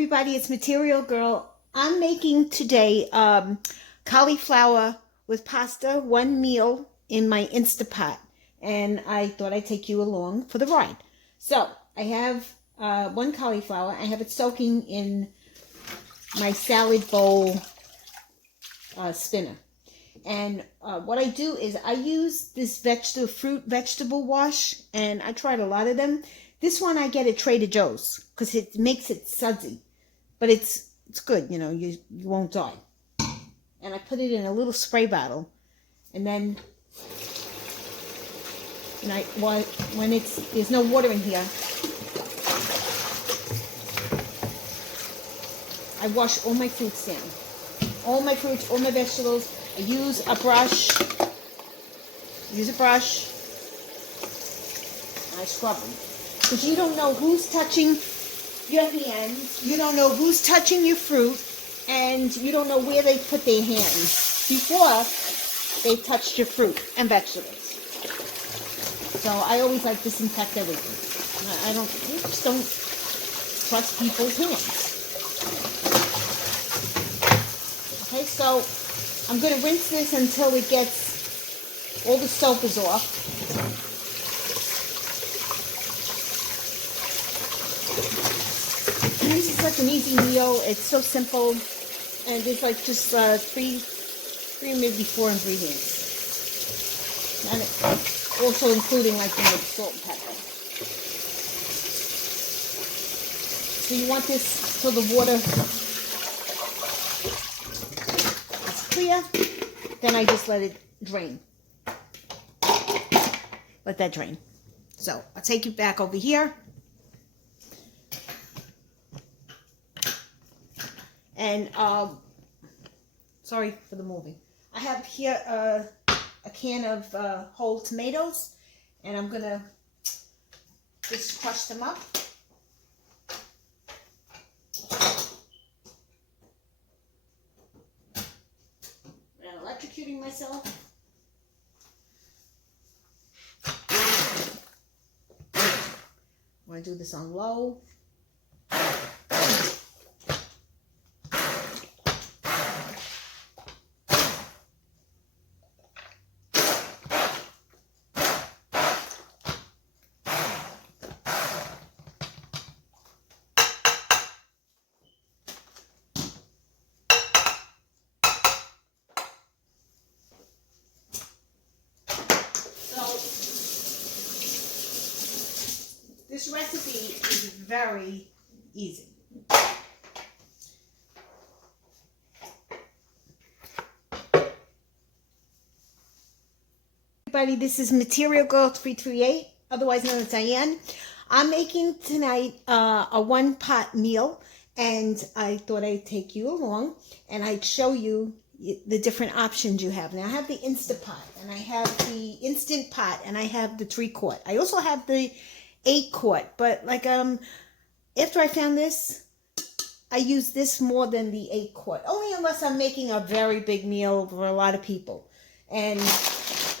everybody, it's Material Girl. I'm making today cauliflower with pasta, one meal in my Instapot, and I thought I'd take you along for the ride. So I have one cauliflower. I have it soaking in my salad bowl spinner. And what I do is I use this vegetable wash, and I tried a lot of them. This one I get at Trader Joe's because it makes it sudsy, but it's good. You know, you won't die. And I put it in a little spray bottle, and then when there's no water in here, I wash all my fruits down, all my fruits, all my vegetables. I use a brush. And I scrub them. Because you don't know who's touching your hands, you don't know who's touching your fruit, and you don't know where they put their hands before they touched your fruit and vegetables. So I always like disinfect everything. I just don't trust people's hands. Okay, so I'm going to rinse this until it gets, all the soap is off. This is such an easy meal. It's so simple, and there's like just three, maybe four ingredients, and also including like salt and pepper. So you want this till the water is clear. Then I just let it drain. Let that drain. So I'll take you back over here. And, sorry for the moving. I have here a can of whole tomatoes, and I'm going to just crush them up. I'm electrocuting myself. I'm going to do this on low. This recipe is very easy. Everybody, this is Material Girl 338, otherwise known as Diane. I'm making tonight a one-pot meal, and I thought I'd take you along and I'd show you the different options you have. Now I have the Instapot, and I have the Instant Pot, and I have the 3-quart. I also have the 8-quart, but like after I found this, I use this more than the 8-quart, only unless I'm making a very big meal for a lot of people, and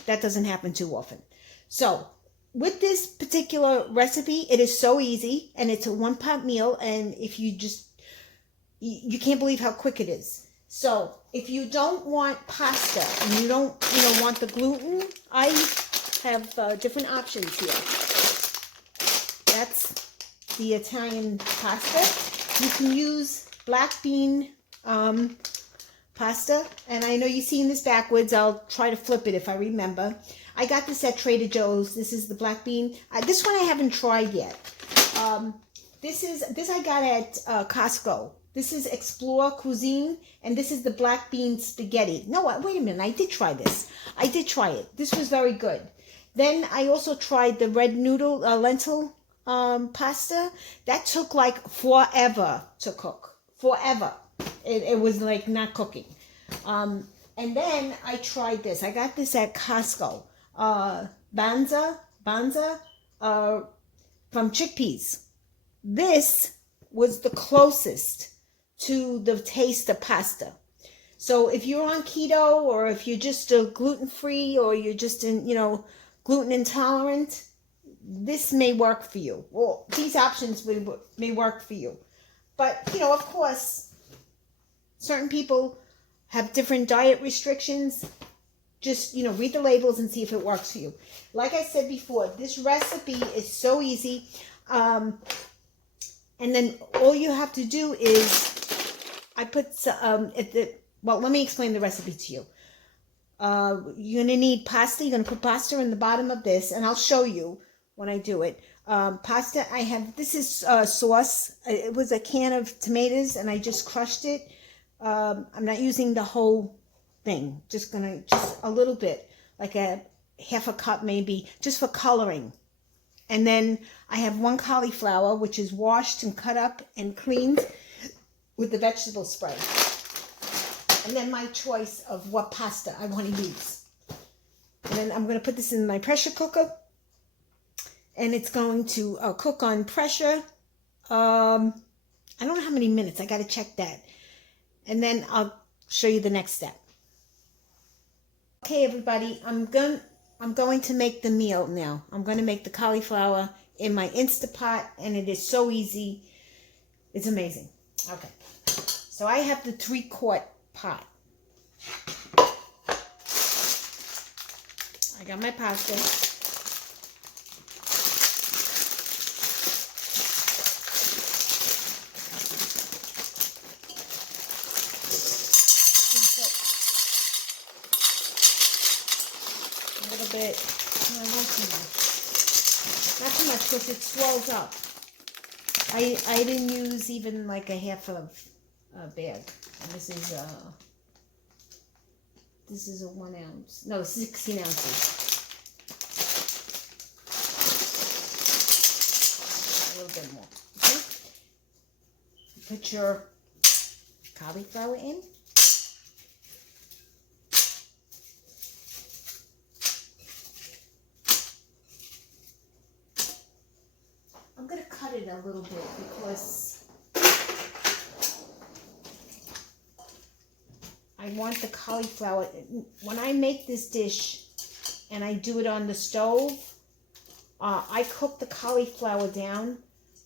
that doesn't happen too often. So with this particular recipe, it is so easy, and it's a one-pot meal, and if you you can't believe how quick it is. So if you don't want pasta and you don't want the gluten, I have different options here. That's the Italian pasta. You can use black bean pasta. And I know you've seen this backwards. I'll try to flip it if I remember. I got this at Trader Joe's. This is the black bean. This one I haven't tried yet. This I got at Costco. This is Explore Cuisine, and this is the black bean spaghetti. No, wait a minute. I did try this. I did try it. This was very good. Then I also tried the red lentil pasta. That took like forever to cook. Forever. It was like not cooking. And then I tried this. I got this at Costco. Banza from chickpeas. This was the closest to the taste of pasta. So if you're on keto, or if you're just gluten-free, or you're just gluten intolerant, this may work for you. Well, these options may work for you. But, you know, of course, certain people have different diet restrictions. Just, you know, read the labels and see if it works for you. Like I said before, this recipe is so easy. And then all you have to do is, I put, well, let me explain the recipe to you. You're going to need pasta. You're going to put pasta in the bottom of this, and I'll show you when I do it. Pasta, I have, this is sauce. It was a can of tomatoes, and I just crushed it. I'm not using the whole thing. Just a little bit, like a half a cup maybe, just for coloring. And then I have 1 cauliflower, which is washed and cut up and cleaned with the vegetable spray. And then my choice of what pasta I want to use. And then I'm going to put this in my pressure cooker. And it's going to cook on pressure. I don't know how many minutes. I got to check that. And then I'll show you the next step. Okay, everybody. I'm going to make the meal now. I'm going to make the cauliflower in my Instapot. And it is so easy. It's amazing. Okay. So I have the 3-quart pot. I got my pasta. A little bit, no, not too much. Not too much because it swells up. I didn't use even like a half of a bag. And this is a 1 ounce. No, 16 ounces. A little bit more. Okay. Put your cauliflower in. I'm going to cut it a little bit because I want the cauliflower. When I make this dish and I do it on the stove, I cook the cauliflower down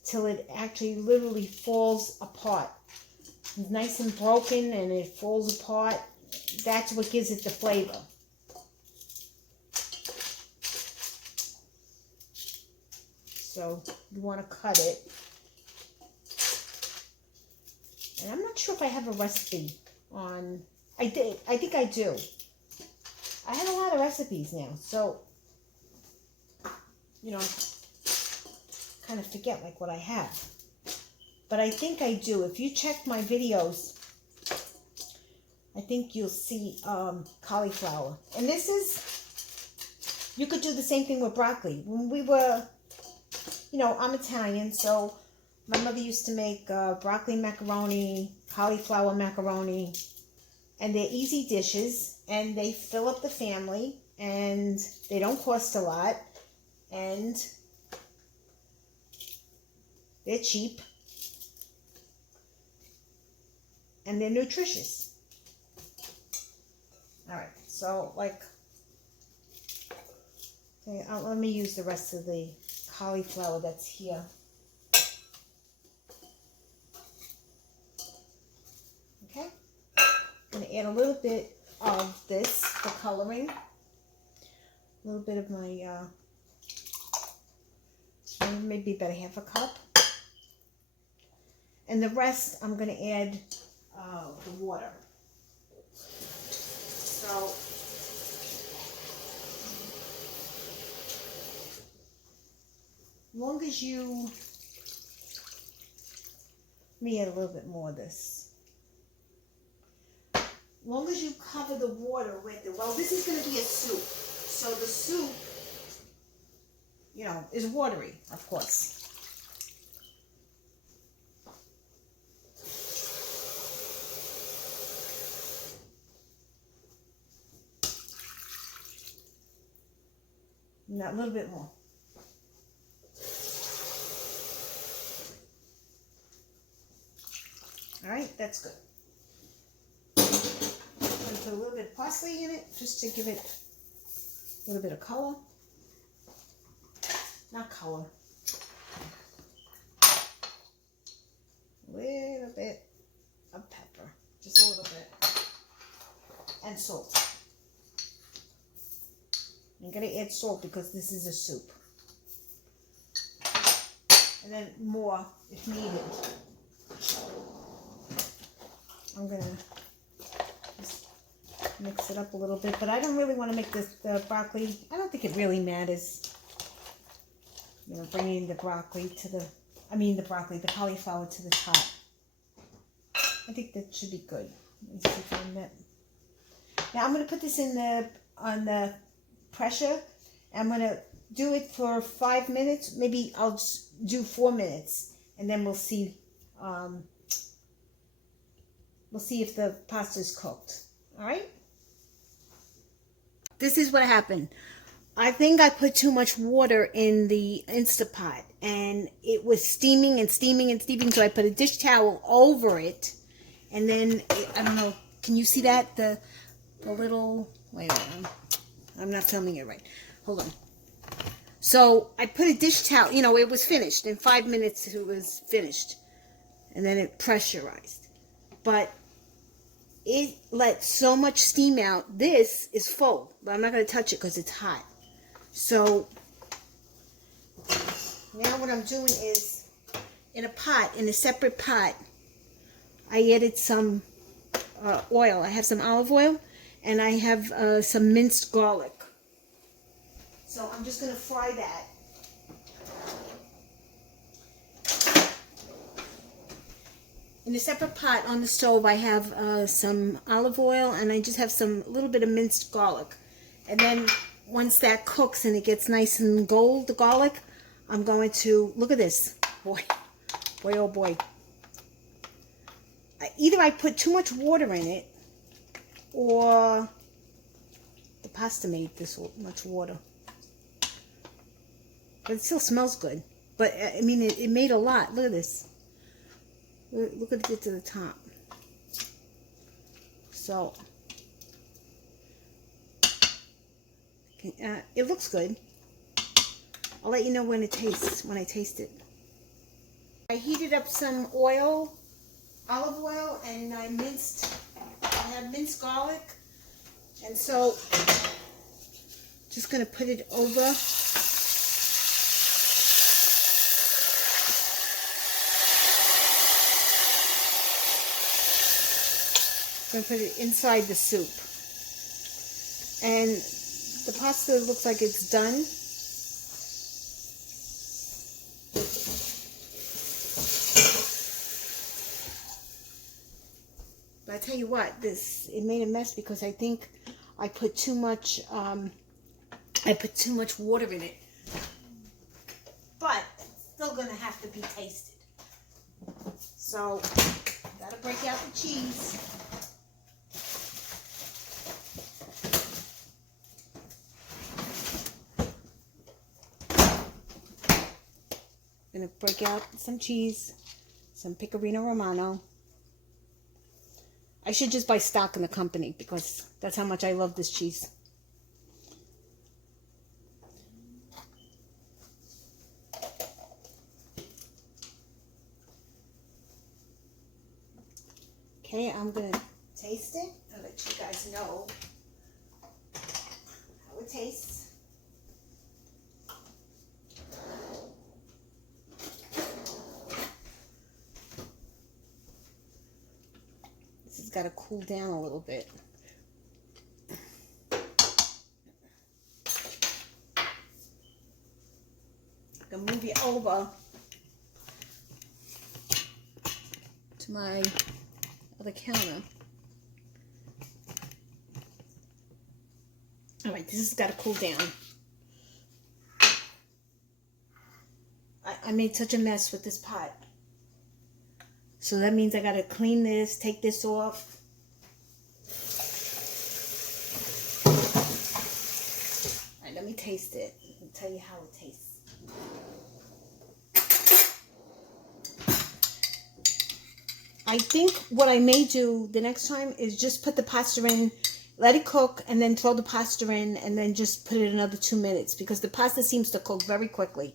till it actually literally falls apart. It's nice and broken and it falls apart. That's what gives it the flavor. So you want to cut it. And I'm not sure if I have a recipe on... I think I do. I have a lot of recipes now, so, you know, kind of forget like what I have. But I think I do. If you check my videos, I think you'll see cauliflower. And this is, you could do the same thing with broccoli. When we were, you know, I'm Italian, so my mother used to make broccoli macaroni, cauliflower macaroni. And they're easy dishes, and they fill up the family, and they don't cost a lot, and they're cheap, and they're nutritious. All right, so like, okay, let me use the rest of the cauliflower that's here. Okay. I'm going to add a little bit of this for coloring. A little bit of my, maybe about a half a cup. And the rest, I'm going to add the water. So, as long as you, let me add a little bit more of this. As long as you cover the water with it. Well, this is going to be a soup. So the soup, you know, is watery, of course. Now, a little bit more. All right, that's good. Put a little bit of parsley in it just to give it a little bit of color. Not color. little bit of pepper, just a little bit, and salt. I'm going to add salt because this is a soup. And then more if needed. I'm going to just mix it up a little bit, but I don't really want to make the broccoli. I don't think it really matters. You know, bringing the broccoli to the cauliflower to the top. I think that should be good. Let me see if I met. Now I'm going to put this on the pressure. I'm going to do it for 5 minutes. Maybe I'll just do 4 minutes, and then we'll see. We'll see if the pasta's cooked. All right. This is what happened. I think I put too much water in the Instapot, and it was steaming and steaming and steaming, so I put a dish towel over it, and then, I don't know, can you see that? The little, wait a minute, I'm not filming it right. Hold on. So I put a dish towel, you know, it was finished. In 5 minutes it was finished, and then it pressurized. But it let so much steam out. This is full, but I'm not going to touch it because it's hot. So now what I'm doing is, in a separate pot, I added some oil. I have some olive oil, and I have some minced garlic. So I'm just going to fry that. In a separate pot on the stove, I have some olive oil, and I just have some little bit of minced garlic. And then once that cooks and it gets nice and gold, the garlic, I'm going to, look at this. Boy, oh boy. Either I put too much water in it, or the pasta made this much water. But it still smells good. But, I mean, it made a lot. Look at this. Look at it to the top. So, it looks good. I'll let you know when I taste it. I heated up some oil, olive oil, and I have minced garlic. And so, just going to put it over. I'm going to put it inside the soup. And the pasta looks like it's done. But I tell you what, it made a mess because I think I put too much water in it. But it's still going to have to be tasted. So, gotta break out the cheese. Gonna break out some cheese, some Pecorino Romano. I should just buy stock in the company because that's how much I love this cheese. Okay, I'm gonna taste it and let you guys know how it tastes. Got to cool down a little bit. I can move it over to my other counter. All right, this has got to cool down. I made such a mess with this pot. So that means I got to clean this, take this off. All right, let me taste it and tell you how it tastes. I think what I may do the next time is just put the pasta in, let it cook, and then throw the pasta in, and then just put it another 2 minutes because the pasta seems to cook very quickly.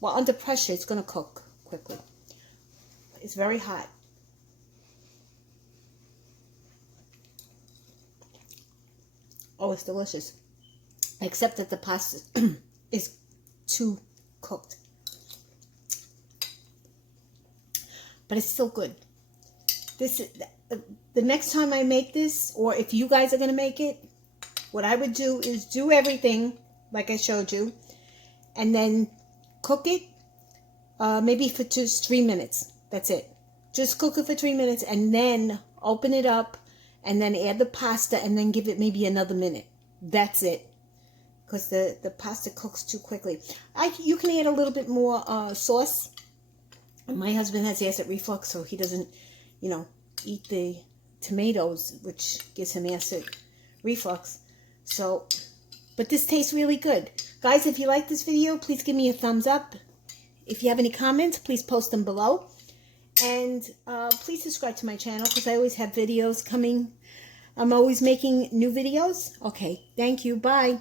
Well, under pressure, it's going to cook quickly. It's very hot. Oh, it's delicious. Except that the pasta is too cooked. But it's still good. This the next time I make this, or if you guys are going to make it, what I would do is do everything like I showed you, and then cook it maybe for just 3 minutes. That's it. Just cook it for 3 minutes, and then open it up, and then add the pasta, and then give it maybe another minute. That's it. Because the pasta cooks too quickly. You can add a little bit more sauce. My husband has acid reflux, so he doesn't, eat the tomatoes, which gives him acid reflux. So, but this tastes really good. Guys, if you like this video, please give me a thumbs up. If you have any comments, please post them below. And please subscribe to my channel, because I always have videos coming. I'm always making new videos. Okay, thank you. Bye.